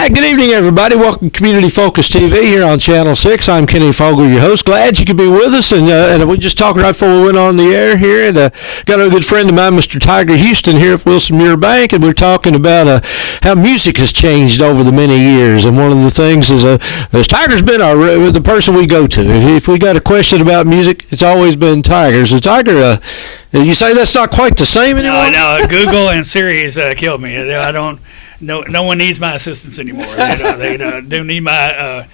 Hi, good evening, everybody. Welcome to Community Focus TV here on Channel 6. I'm Kenny Fogel, your host. Glad you could be with us. And we just talked right before we went on the air here. And got a good friend of mine, Mr. Tiger Houston, here at Wilson Muir Bank. And we're talking about how music has changed over the many years. And one of the things is Tiger's been the person we go to. If we got a question about music, it's always been Tiger. So, Tiger, you say that's not quite the same anymore? No. Google and Siri has killed me. I don't. No one needs my assistance anymore. They don't need my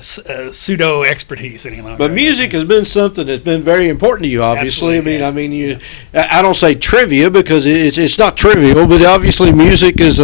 pseudo expertise any longer. But music has been something that's been very important to you, obviously. Absolutely, I don't say trivia because it's not trivial, but obviously music is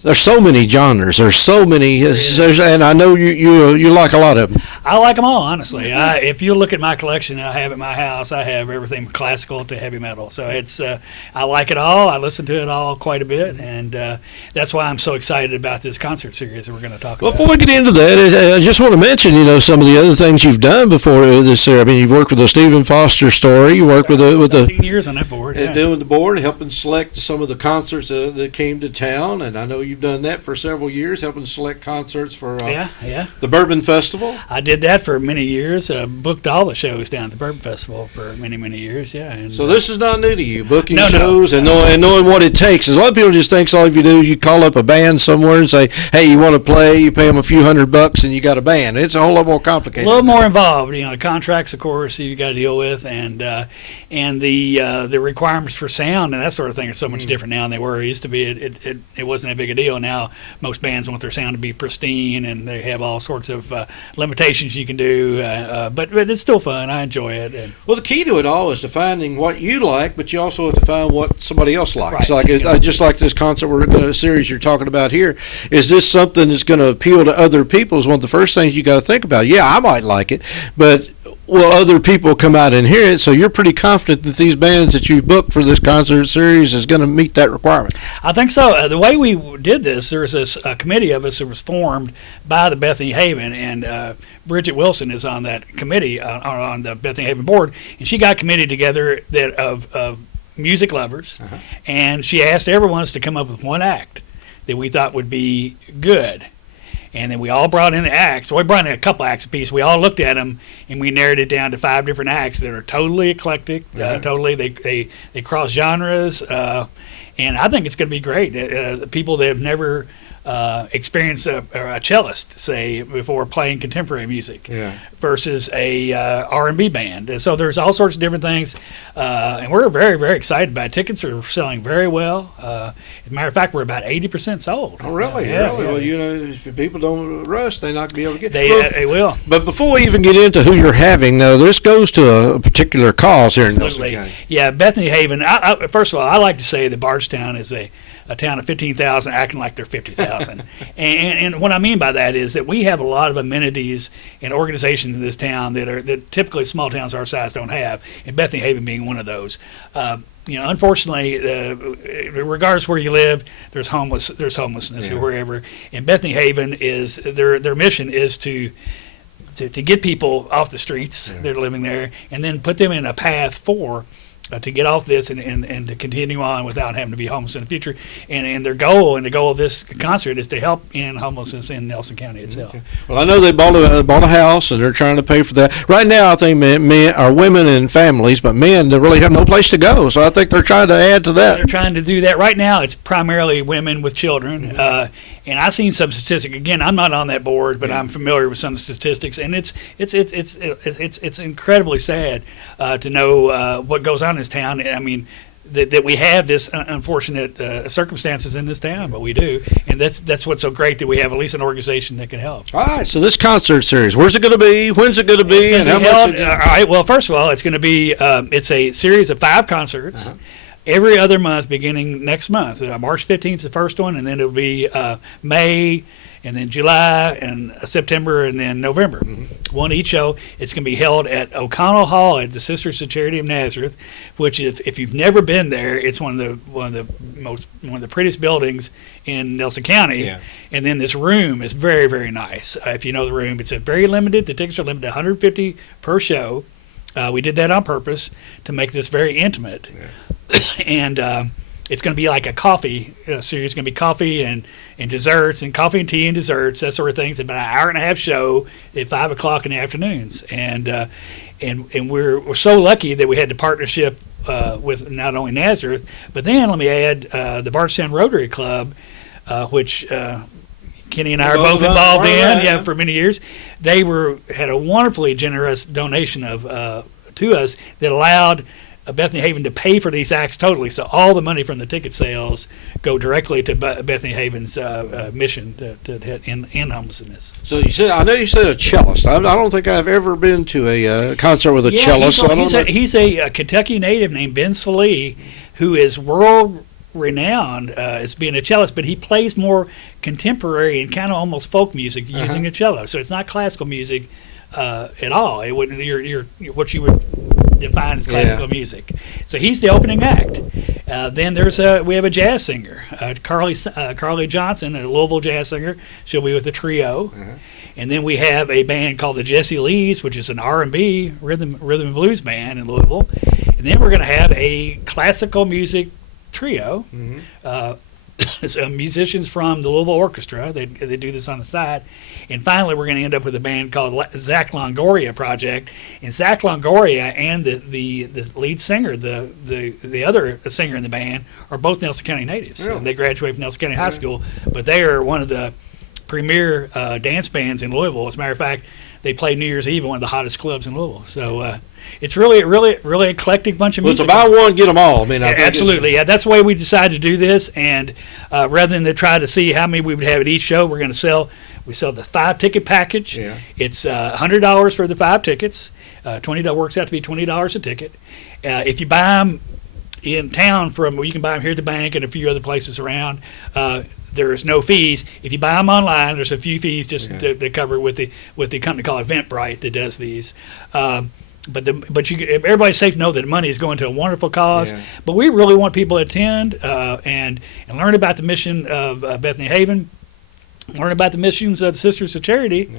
there's so many genres. There's so many, and I know you like a lot of them. I like them all, honestly. If you look at my collection I have at my house, I have everything from classical to heavy metal. So it's I like it all. I listen to it all quite a bit, and that's why I'm so excited about this concert series that we're going to talk about. Before we get into that, I just want to mention, some of the other things you've done before this. I mean, you've worked with the Stephen Foster story. You worked with the 15 years on that board. Doing the board, helping select some of the concerts that came to town, and I know you've done that for several years, helping select concerts for the Bourbon Festival. I did that for many years. Booked all the shows down at the Bourbon Festival for many years. Yeah. And, so this is not new to you, booking shows and knowing what it takes. A lot of people just think all you do is you call up a band somewhere and say, "Hey, you want to play?" You pay them a few $100 and you got a band. It's a whole lot more complicated. A little more involved. The contracts, of course, you got to deal with, and the requirements for sound and that sort of thing are so much different now than they were. It used to be it wasn't a big a deal. Now most bands want their sound to be pristine, and they have all sorts of limitations you can do. But it's still fun. I enjoy it. Well, the key to it all is to finding what you like, but you also have to find what somebody else likes. Right. Just like this concert series you're talking about here. Is this something that's going to appeal to other people? Is one of the first things you got to think about. Yeah, I might like it, but will other people come out and hear it? So you're pretty confident that these bands that you've booked for this concert series is going to meet that requirement. I think so. The way we did this, there was this committee of us that was formed by the Bethany Haven, and Bridget Wilson is on that committee, on the Bethany Haven board, and she got a committee together of music lovers, and she asked everyone to come up with one act that we thought would be good. And then we all brought in the acts. Well, we brought in a couple acts apiece. We all looked at them, and we narrowed it down to 5 different acts that are totally eclectic. Totally, they cross genres, and I think it's going to be great. People that have never experienced a cellist, say, before playing contemporary music, versus a R&B band. And so there's all sorts of different things, and we're very, very excited about it. Tickets are selling very well. As a matter of fact, we're about 80% sold. Oh, really? Yeah. Well, if people don't rush, they're not going to be able to get they will. But before we even get into who you're having, now, this goes to a particular cause here in Nelson County. Yeah, Bethany Haven. First of all, I like to say that Bardstown is a town of 15,000 acting like they're 50,000. and what I mean by that is that we have a lot of amenities and organizations in this town that typically small towns our size don't have, and Bethany Haven being one of those. Unfortunately, regardless where you live, there's homelessness wherever. And Bethany Haven is their mission is to get people off the streets that are living there, and then put them in a path to get off this and to continue on without having to be homeless in the future. And their goal, and the goal of this concert, is to help end homelessness in Nelson County itself. Okay. Well, I know they bought a house, and they're trying to pay for that. Right now, I think men are women and families, but men, they really have no place to go. So I think they're trying to add to that. They're trying to do that. Right now, it's primarily women with children. And I've seen some statistics. Again, I'm not on that board, but I'm familiar with some of the statistics, and it's incredibly sad to know what goes on in this town. I mean, that we have this unfortunate circumstances in this town, but we do, and that's what's so great, that we have at least an organization that can help. All right, so this concert series, where's it going to be? When's it going to be? And how much? All right. Well, first of all, it's going to be it's a series of 5 concerts. Every other month, beginning next month. March 15th is the first one, and then it'll be May, and then July, and September, and then November. One each show. It's going to be held at O'Connell Hall at the Sisters of Charity of Nazareth, which, if you've never been there, it's one of the prettiest buildings in Nelson County. Yeah. And then this room is very, very nice. If you know the room, it's a very limited. The tickets are limited to 150 per show. We did that on purpose to make this very intimate. Yeah. And it's going to be like a coffee series. It's going to be coffee and desserts, and coffee and tea and desserts, that sort of thing. It's about an hour and a half show at 5 o'clock in the afternoons, and we're so lucky that we had the partnership with not only Nazareth, but then let me add the Bardstown Rotary Club, which Kenny and I are both involved in, for many years. They had a wonderfully generous donation to us that allowed Bethany Haven to pay for these acts totally. So all the money from the ticket sales go directly to Bethany Haven's mission to end homelessness. So I know you said a cellist. I don't think I've ever been to a concert with a cellist. He's a Kentucky native named Ben Salee, who is world renowned as being a cellist, but he plays more contemporary and kind of almost folk music using a cello. So it's not classical music at all. It wouldn't. You're what you would define as classical music. So he's the opening act. Then we have a jazz singer, Carly Johnson, a Louisville jazz singer. She'll be with the trio. And then we have a band called the Jesse Lees, which is an R&B rhythm and blues band in Louisville. And then we're going to have a classical music trio. So musicians from the Louisville Orchestra. They do this on the side. And finally, we're going to end up with a band called Zach Longoria Project. And Zach Longoria and the lead singer, the other singer in the band, are both Nelson County natives. Really? And they graduated from Nelson County High School, but they are one of the premier dance bands in Louisville. As a matter of fact, they play New Year's Eve at one of the hottest clubs in Louisville. So it's really eclectic bunch of music. It's buy one, get them all. I mean, I think absolutely. Yeah, that's the way we decided to do this. And rather than to try to see how many we would have at each show, we're going to sell the 5-ticket package. Yeah. It's $100 for the 5 tickets. $20 works out to be $20 a ticket. If you buy them in town you can buy them here at the bank and a few other places around. There's no fees. If you buy them online, there's a few fees just to cover with the company called Eventbrite that does these. But everybody's safe to know that money is going to a wonderful cause. Yeah. But we really want people to attend and learn about the mission of Bethany Haven, learn about the missions of the Sisters of Charity,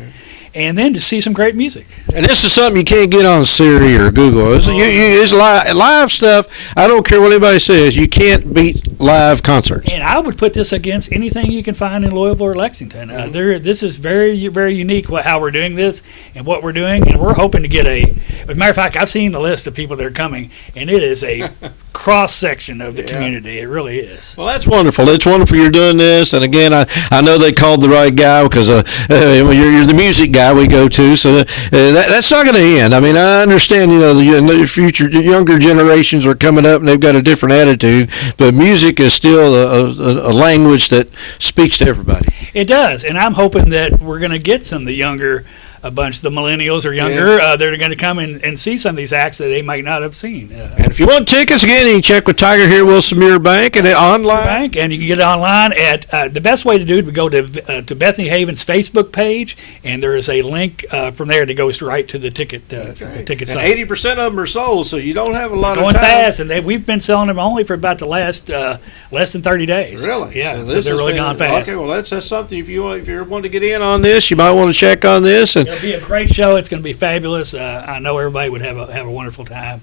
and then to see some great music. And this is something you can't get on Siri or Google. It's live stuff. I don't care what anybody says. You can't beat live concerts. And I would put this against anything you can find in Louisville or Lexington. This is very, very unique how we're doing this and what we're doing. And we're hoping to get as a matter of fact, I've seen the list of people that are coming, and it is a cross-section of the community. It really is. Well, that's wonderful. It's wonderful you're doing this. And again, I know they called the right guy because you're the music guy we go to, so that's not going to end. I mean, I understand, the future younger generations are coming up and they've got a different attitude, but music is still a language that speaks to everybody. It does, and I'm hoping that we're going to get some of the younger a bunch, the millennials or younger, that are going to come and see some of these acts that they might not have seen. And if you want tickets, again, you can check with Tiger here, Wilson Muir Bank, and online. And you can get it online at the best way to do it would go to Bethany Haven's Facebook page, and there is a link from there that goes right to the ticket ticket and site. 80% of them are sold, so you don't have a lot going of time. Fast, and we've been selling them only for about the last less than 30 days. Really? Yeah, so they're really gone fast. Okay, well that's something. If you want to get in on this, you might want to check on this. And it'll be a great show. It's going to be fabulous. I know everybody would have a wonderful time.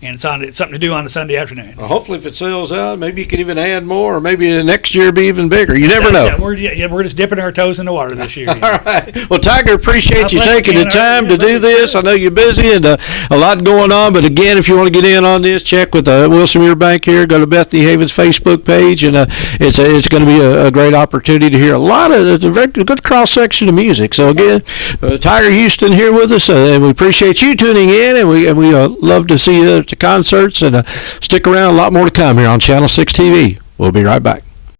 And it's something to do on a Sunday afternoon. Well, hopefully, if it sells out, maybe you can even add more, or maybe next year be even bigger. You never know. We're just dipping our toes in the water this year. All right. Well, Tiger, appreciate you taking the time to do this. I know you're busy and a lot going on, but again, if you want to get in on this, check with Wilson Muir Bank here. Go to Bethany Haven's Facebook page, and it's going to be a great opportunity to hear a lot of a very good cross section of music. So again, Tiger Houston here with us, and we appreciate you tuning in, and we love to see you to concerts, and stick around. A lot more to come here on Channel 6 TV. We'll be right back.